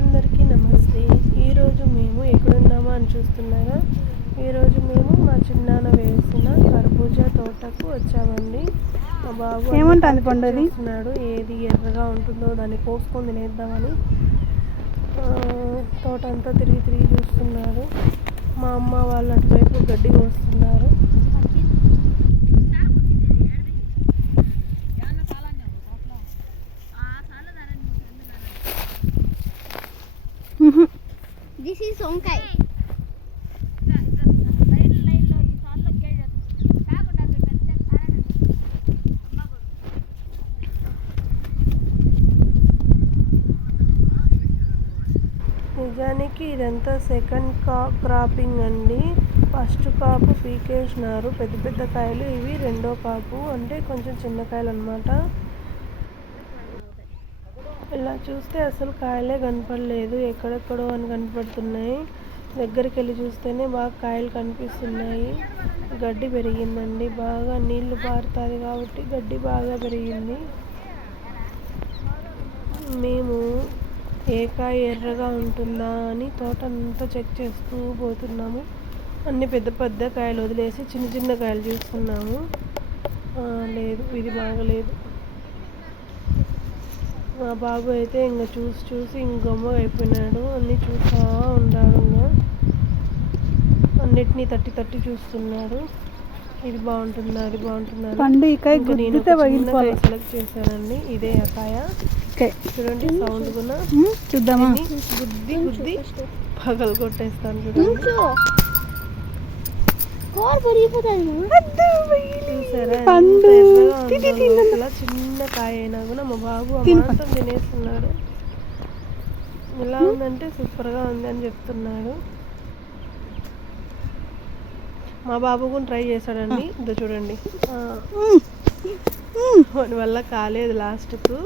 అందరికీ నమస్తే. ఈరోజు మేము ఎక్కడున్నామో అని చూస్తున్నారా? ఈరోజు మేము మా చిన్నాన్న వేసిన కర్బూజా తోటకు వచ్చామండి. మా బాబు ఏముంటుంది పండుది ఏది ఎర్రగా ఉంటుందో దాన్ని కోసుకొని తినేద్దామని తోట అంతా తిరిగి తిరిగి చూస్తున్నారు. మా అమ్మ వాళ్ళు అటువైపు గడ్డి కోస్తున్నారు. This is వంకాయ. నిజానికి ఇదంతా సెకండ్ క్రాపింగ్ అండి. ఫస్ట్ కాపు పీకేసినారు పెద్ద పెద్ద కాయలు, ఇవి రెండో కాపు అంటే కొంచెం చిన్న కాయలు అన్నమాట. ఇలా చూస్తే అసలు కాయలే కనపడలేదు, ఎక్కడెక్కడో అని కనపడుతున్నాయి. దగ్గరికి వెళ్ళి చూస్తేనే బాగా కాయలు కనిపిస్తున్నాయి. గడ్డి పెరిగిందండి, బాగా నీళ్లు పారుతుంది కాబట్టి గడ్డి బాగా పెరిగింది. మేము ఏ కాయ ఎర్రగా ఉంటుందా అని తోట అంతా చెక్ చేస్తూ పోతున్నాము. అన్ని పెద్ద పెద్ద కాయలు వదిలేసి చిన్న చిన్న కాయలు చూస్తున్నాము. లేదు, ఇది బాగలేదు. మా బాబు అయితే ఇంకా చూసి చూసి గమ్మగా అయిపోయినాడు. అన్నీ చూస్తూ ఉన్నాడు, అన్నిటినీ తట్టి తట్టి చూస్తున్నాడు. ఇది బాగుంటుందా, అది బాగుంటుందా. నేను సెలెక్ట్ చేశానండి. ఇదే ఆ కాయ. చూడండి సౌండ్ కూడా చూద్దామా? గుద్ది గుద్ది పగలు కొట్టేస్తాను చూడండి. చూసారా లోపల చిన్న కాయ అయినా కూడా మా బాబు అమాంతం తినేస్తున్నాడు. ఎలా ఉందంటే సూపర్గా ఉంది అని చెప్తున్నాడు. మా బాబు కూడా ట్రై చేశాడండి. ఇదో చూడండి, వాడి వల్ల కాలేదు లాస్ట్కు.